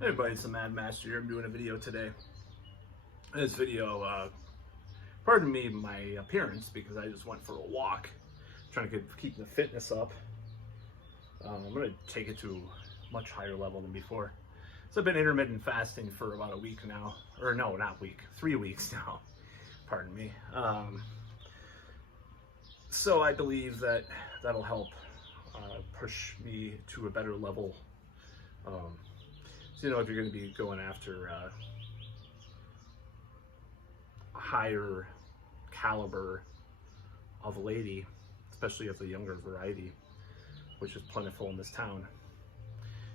Hey everybody, it's the Mad Master here. I'm doing a video today. This video, pardon me my appearance because I just went for a walk, trying to keep the fitness up. I'm going to take it to a much higher level than before. So I've been intermittent fasting for about a week now, or no, not week, 3 weeks now, pardon me. So I believe that that'll help push me to a better level. So, you know, if you're going to be going after a higher caliber of lady, especially of the younger variety, which is plentiful in this town,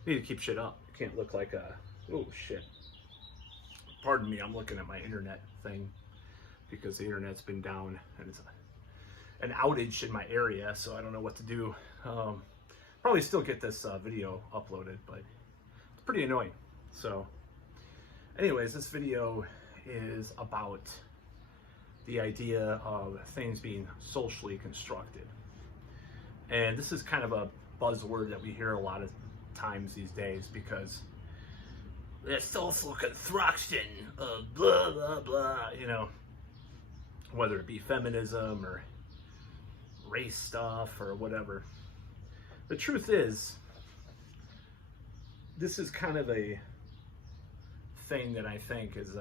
you need to keep shit up. You can't look like a, oh shit. Pardon me, I'm looking at my internet thing because the internet's been down and it's an outage in my area, so I don't know what to do. Probably still get this video uploaded, but it's pretty annoying. So anyways, this video is about the idea of things being socially constructed. And this is kind of a buzzword that we hear a lot of times these days because there's social construction of blah, blah, blah, you know, whether it be feminism or race stuff or whatever. The truth is, this is kind of a thing that I think is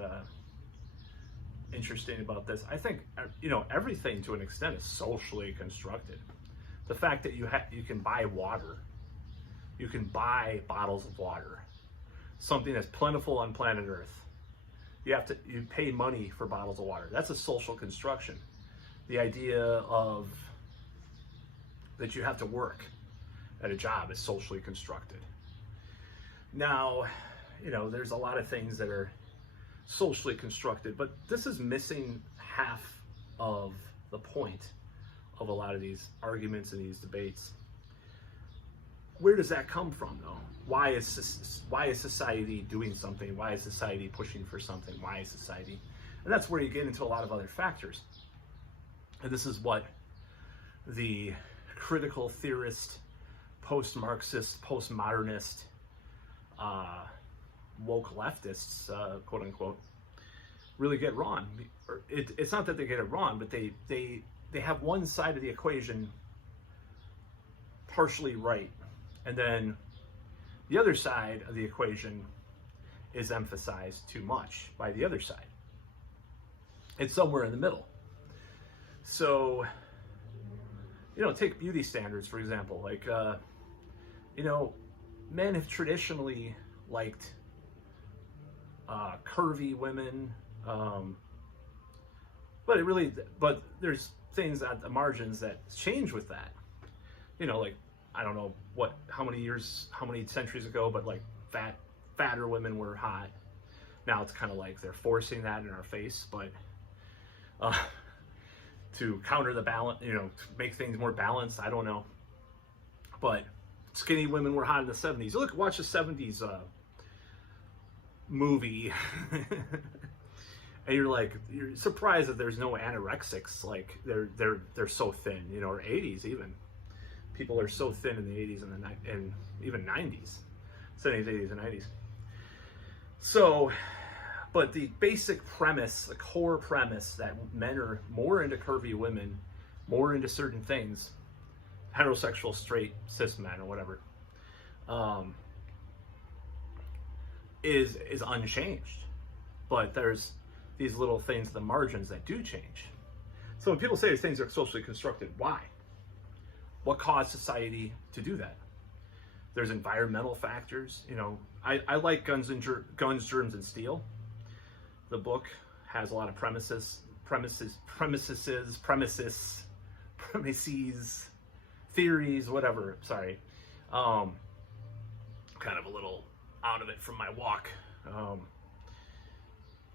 interesting about this. I think, you know, everything to an extent is socially constructed. The fact that you can buy water, you can buy bottles of water, something that's plentiful on planet Earth. You pay money for bottles of water. That's a social construction. The idea of that you have to work at a job is socially constructed. Now, you know, there's a lot of things that are socially constructed, but this is missing half of the point of a lot of these arguments and these debates. Where does that come from, though? Why is society doing something? Why is society pushing for something? Why is society? And that's where you get into a lot of other factors. And this is what the critical theorist, post-Marxist, post-modernist, woke leftists, quote unquote, really get wrong. It's not that they get it wrong, but they have one side of the equation partially right, and then the other side of the equation is emphasized too much by the other side. It's somewhere in the middle. So, you know, take beauty standards, for example. Like, you know, men have traditionally liked curvy women, but there's things at the margins that change with that. You know, like, I don't know how many centuries ago, but like fatter women were hot. Now it's kind of like they're forcing that in our face, but to counter the balance, you know, to make things more balanced, I don't know. But skinny women were hot in the 70s. Watch the 70s movie, and you're surprised that there's no anorexics. Like they're so thin, you know, or 80s even. People are so thin in the 80s and even 90s, 70s, 80s, and 90s. So, but the basic premise, the core premise that men are more into curvy women, more into certain things, heterosexual, straight, cis men, or whatever, is unchanged. But there's these little things, the margins, that do change. So when people say these things are socially constructed, why? What caused society to do that? There's environmental factors. You know, I like Guns, Germs, and Steel. The book has a lot of premises, theories, whatever. Sorry. Kind of a little out of it from my walk.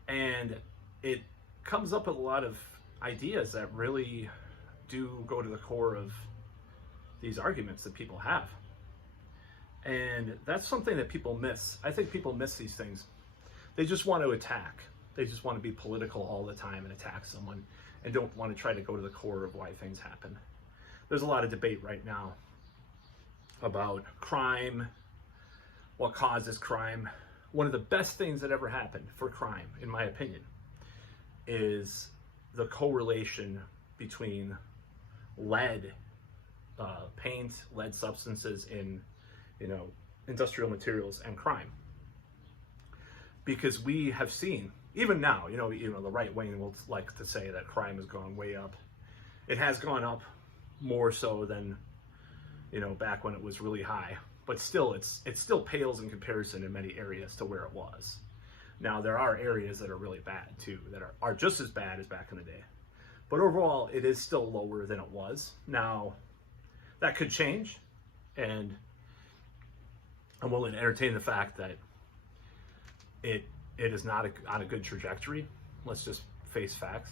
And it comes up with a lot of ideas that really do go to the core of these arguments that people have. And that's something that people miss. I think people miss these things. They just want to attack. They just want to be political all the time and attack someone and don't want to try to go to the core of why things happen. There's a lot of debate right now about crime, what causes crime, one of the best things that ever happened for crime, in my opinion, is the correlation between lead, paint, lead substances in, industrial materials and crime. Because we have seen, even now, the right wing will like to say that crime has gone way up. It has gone up more so than, back when it was really high. But still, it still pales in comparison in many areas to where it was. Now, there are areas that are really bad too, that are just as bad as back in the day. But overall, it is still lower than it was. Now, that could change, and I'm willing to entertain the fact that it is not on a good trajectory. Let's just face facts.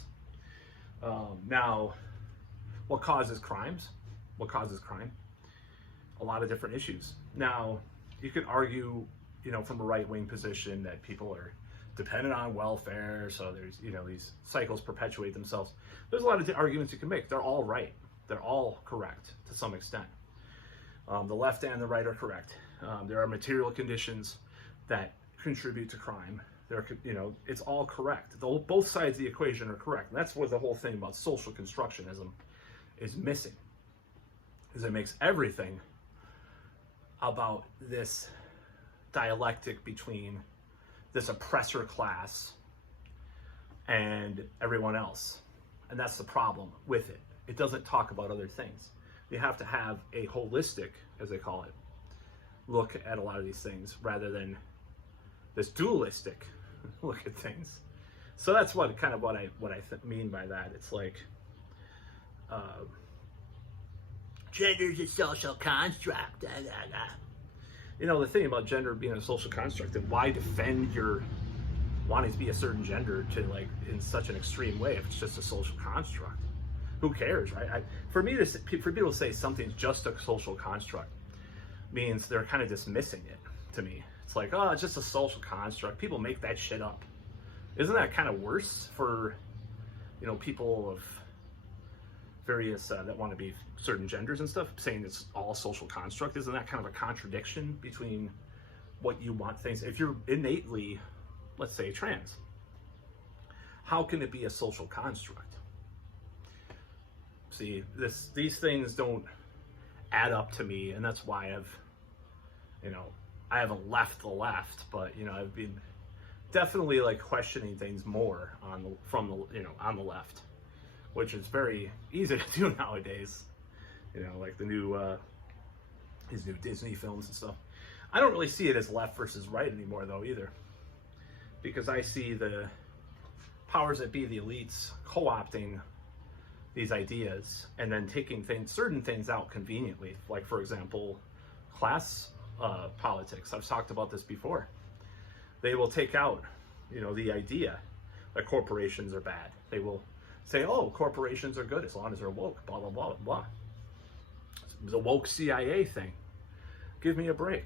Now, what causes crimes? What causes crime? A lot of different issues. Now, you could argue, from a right-wing position that people are dependent on welfare, so there's, these cycles perpetuate themselves. There's a lot of arguments you can make. They're all right. They're all correct to some extent. The left and the right are correct. There are material conditions that contribute to crime. It's all correct. Both sides of the equation are correct. And that's what the whole thing about social constructionism is missing, is it makes everything about this dialectic between this oppressor class and everyone else. And that's the problem with it. It doesn't talk about other things. You have to have a holistic, as they call it, look at a lot of these things rather than this dualistic look at things. So that's what I mean by that. It's like gender is a social construct. The thing about gender being a social construct, and why defend your wanting to be a certain gender to in such an extreme way if it's just a social construct? Who cares, right? For people to say something's just a social construct means they're kind of dismissing it. To me, it's like, oh, it's just a social construct. People make that shit up. Isn't that kind of worse for people of various that want to be certain genders and stuff, saying it's all social construct? Isn't that kind of a contradiction between what you want things? If you're innately, let's say, trans, how can it be a social construct? See, these things don't add up to me, and that's why I haven't left the left, but I've been definitely questioning things more on the left, which is very easy to do nowadays. Like the new these new Disney films and stuff. I don't really see it as left versus right anymore though either, because I see the powers that be, the elites, co-opting these ideas and then taking certain things out conveniently. Like, for example, class politics. I've talked about this before. They will take out, the idea that corporations are bad. They will say, oh, corporations are good as long as they're woke, blah, blah, blah, blah. The woke CIA thing. Give me a break,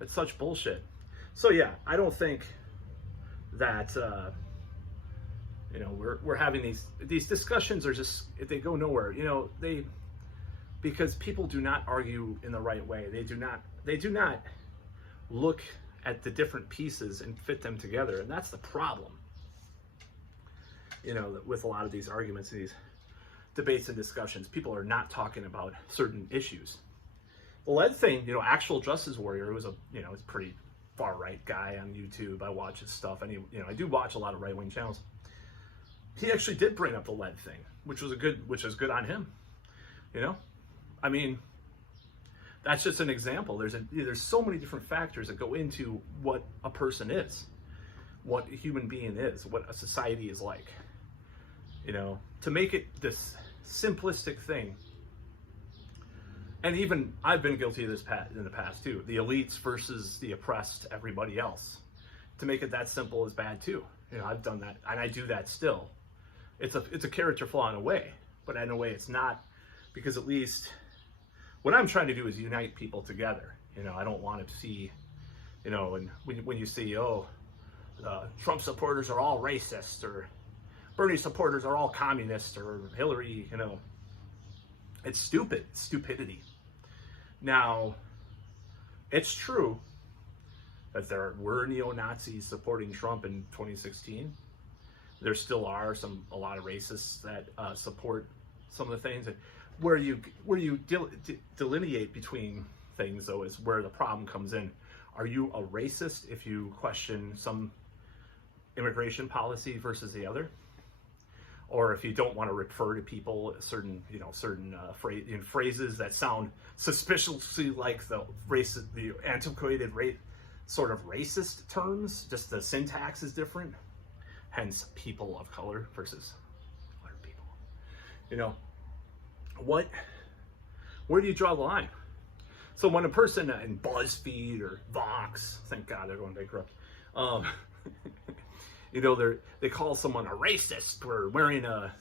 It's such bullshit. So yeah, I don't think that, we're having these discussions are just, they go nowhere, because people do not argue in the right way. They do not look at the different pieces and fit them together. And that's the problem, with a lot of these arguments and these debates and discussions. People are not talking about certain issues. The lead thing, Actual Justice Warrior was it's a pretty far right guy on YouTube. I watch his stuff, and I do watch a lot of right wing channels. He actually did bring up the lead thing, which was good on him. I mean, that's just an example. There's so many different factors that go into what a person is, what a human being is, what a society is like. To make it this simplistic thing. And even I've been guilty of this in the past too. The elites versus the oppressed, everybody else. To make it that simple is bad too. I've done that, and I do that still. It's a character flaw in a way, but in a way it's not, because at least what I'm trying to do is unite people together. I don't want to see, and when you see, Trump supporters are all racist, or Bernie supporters are all communist, or Hillary, it's stupid. It's stupidity. Now, it's true that there were neo-Nazis supporting Trump in 2016. There still are a lot of racists that support some of the things. Where you delineate between things, though, is where the problem comes in. Are you a racist if you question some immigration policy versus the other? Or if you don't want to refer to people certain phrases that sound suspiciously like the antiquated sort of racist terms, just the syntax is different. Hence, people of color versus other people. Where do you draw the line? So when a person in BuzzFeed or Vox, thank God they're going bankrupt, they call someone a racist for wearing a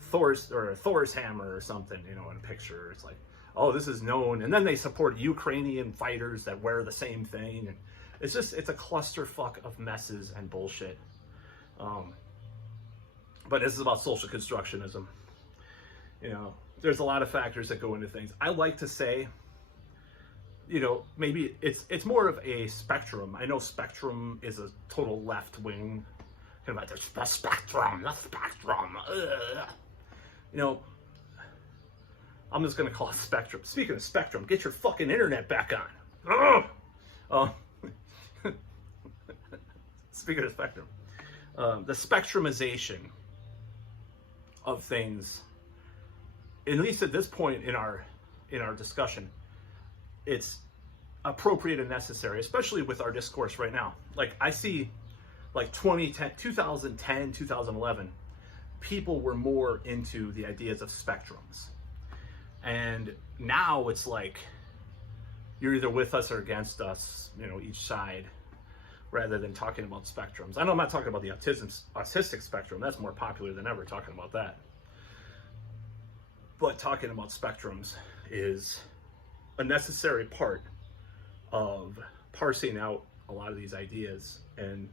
Thor's hammer or something, in a picture. It's like, oh, this is known. And then they support Ukrainian fighters that wear the same thing. And it's a clusterfuck of messes and bullshit. But this is about social constructionism. There's a lot of factors that go into things. I like to say, maybe it's more of a spectrum. I know spectrum is a total left wing, kind of like the spectrum. I'm just gonna call it spectrum. Speaking of spectrum, get your fucking internet back on. Speaking of spectrum, the spectrumization of things, at least at this point in our discussion, it's appropriate and necessary, especially with our discourse right now. Like, I see, like 2010, 2011, people were more into the ideas of spectrums. And now it's like, you're either with us or against us, each side, rather than talking about spectrums. I know I'm not talking about the autistic spectrum. That's more popular than ever, talking about that. But talking about spectrums is a necessary part of parsing out a lot of these ideas and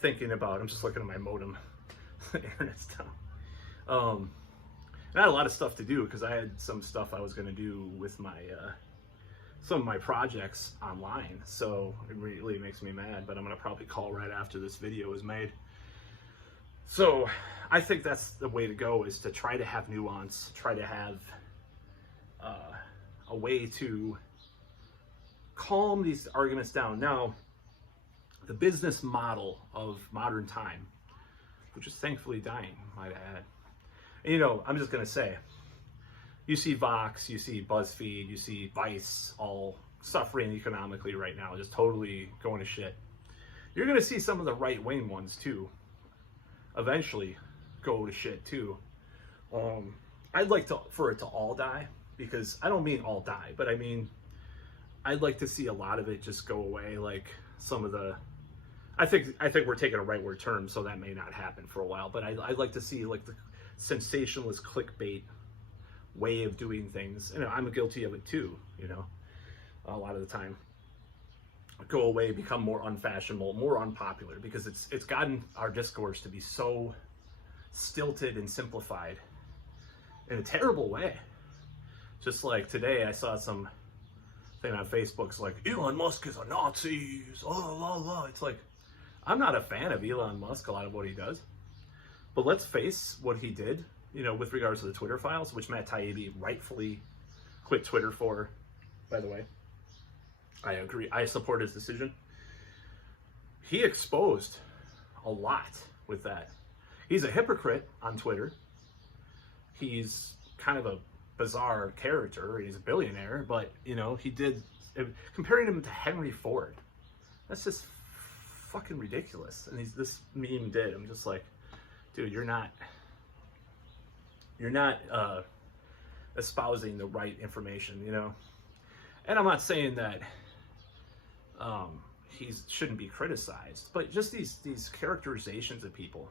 thinking about, I'm just looking at my modem, the internet's down. I had a lot of stuff to do because I had some stuff I was going to do with my some of my projects online, so it really makes me mad, but I'm going to probably call right after this video is made. So I think that's the way to go, is to try to have nuance, try to have a way to calm these arguments down. Now, the business model of modern time, which is thankfully dying, might add. I'm just going to say, you see Vox, you see BuzzFeed, you see Vice all suffering economically right now, just totally going to shit. You're going to see some of the right-wing ones, too, eventually go to shit, too. I'd like for it to all die, because I don't mean all die, but I mean, I'd like to see a lot of it just go away, like some of the... I think we're taking a rightward term, so that may not happen for a while, but I'd like to see, like, the sensationalist clickbait way of doing things. I'm guilty of it too, a lot of the time. Go away, become more unfashionable, more unpopular, because it's gotten our discourse to be so stilted and simplified in a terrible way. Just like today, I saw some thing on Facebook's like, Elon Musk is a Nazi, It's like, I'm not a fan of Elon Musk, a lot of what he does. But let's face what he did, with regards to the Twitter files, which Matt Taibbi rightfully quit Twitter for, by the way. I agree. I support his decision. He exposed a lot with that. He's a hypocrite on Twitter. He's kind of a bizarre character. He's a billionaire, but, he did, comparing him to Henry Ford, that's just fucking ridiculous. And this meme did. I'm just like, dude, you're not espousing the right information, And I'm not saying that he shouldn't be criticized, but just these characterizations of people.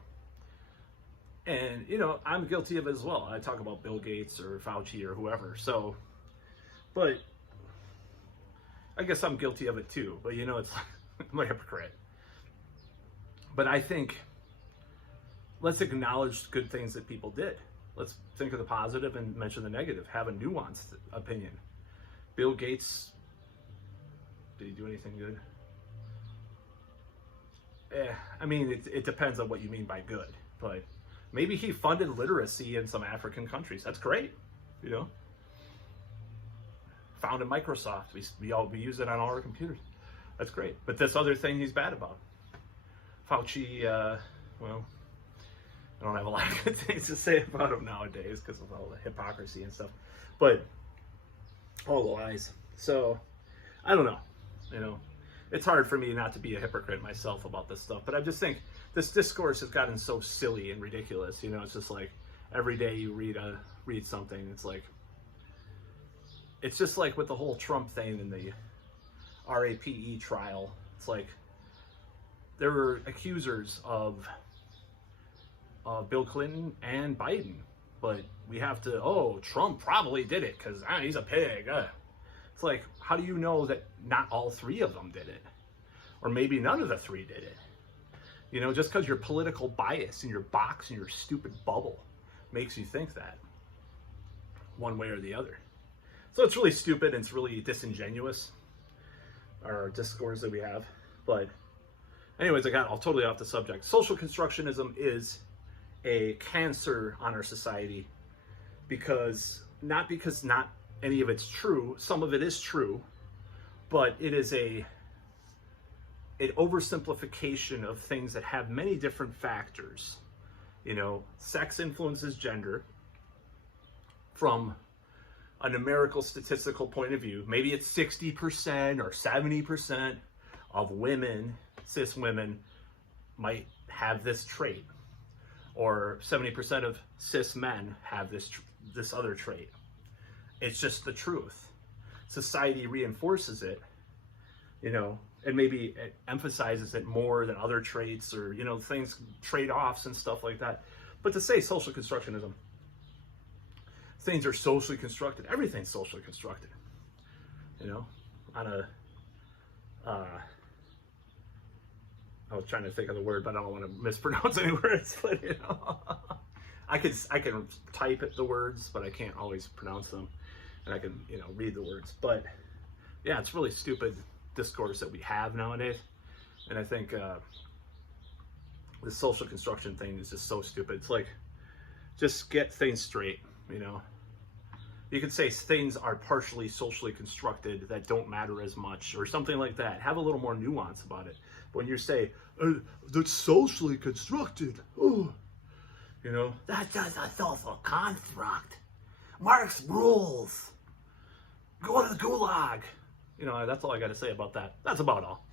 And, I'm guilty of it as well. I talk about Bill Gates or Fauci or whoever. So, but I guess I'm guilty of it too. But, it's like, I'm a hypocrite. But I think, let's acknowledge good things that people did. Let's think of the positive and mention the negative. Have a nuanced opinion. Bill Gates, did he do anything good? I mean, it depends on what you mean by good, but maybe he funded literacy in some African countries. That's great, you know. Founded Microsoft. We use it on all our computers. That's great. But this other thing he's bad about. Fauci, well, I don't have a lot of good things to say about him nowadays because of all the hypocrisy and stuff. But all the lies. So, I don't know, you know. It's hard for me not to be a hypocrite myself about this stuff, but I just think this discourse has gotten so silly and ridiculous. You know, it's just like every day you read something, it's just like with the whole Trump thing and the RAPE trial. It's like there were accusers of Bill Clinton and Biden, but we have to, Trump probably did it because he's a pig. It's like, how do you know that not all three of them did it? Or maybe none of the three did it. You know, just because your political bias in your box and your stupid bubble makes you think that one way or the other. So it's really stupid and it's really disingenuous, our discourse that we have. But anyways, I got all totally off the subject. Social constructionism is a cancer on our society because not any of it's true. Some of it is true, but it is an oversimplification of things that have many different factors. You know, sex influences gender from a numerical statistical point of view. Maybe it's 60% or 70% of women, cis women, might have this trait, or 70% of cis men have this other trait. It's just the truth. Society reinforces it, you know, and maybe it emphasizes it more than other traits, or, you know, things, trade-offs and stuff like that. But to say social constructionism, things are socially constructed, everything's socially constructed, you know, on a, I was trying to think of the word, but I don't want to mispronounce any words, but, you know, I can type the words, but I can't always pronounce them. And I can, you know, read the words. But yeah, it's really stupid discourse that we have nowadays. And I think the social construction thing is just so stupid. It's like, just get things straight, you know. You could say things are partially socially constructed that don't matter as much, or something like that. Have a little more nuance about it. But when you say, that's socially constructed, you know, that's just a social construct. Marx rules. Go to the gulag. You know, that's all I got to say about that. That's about all.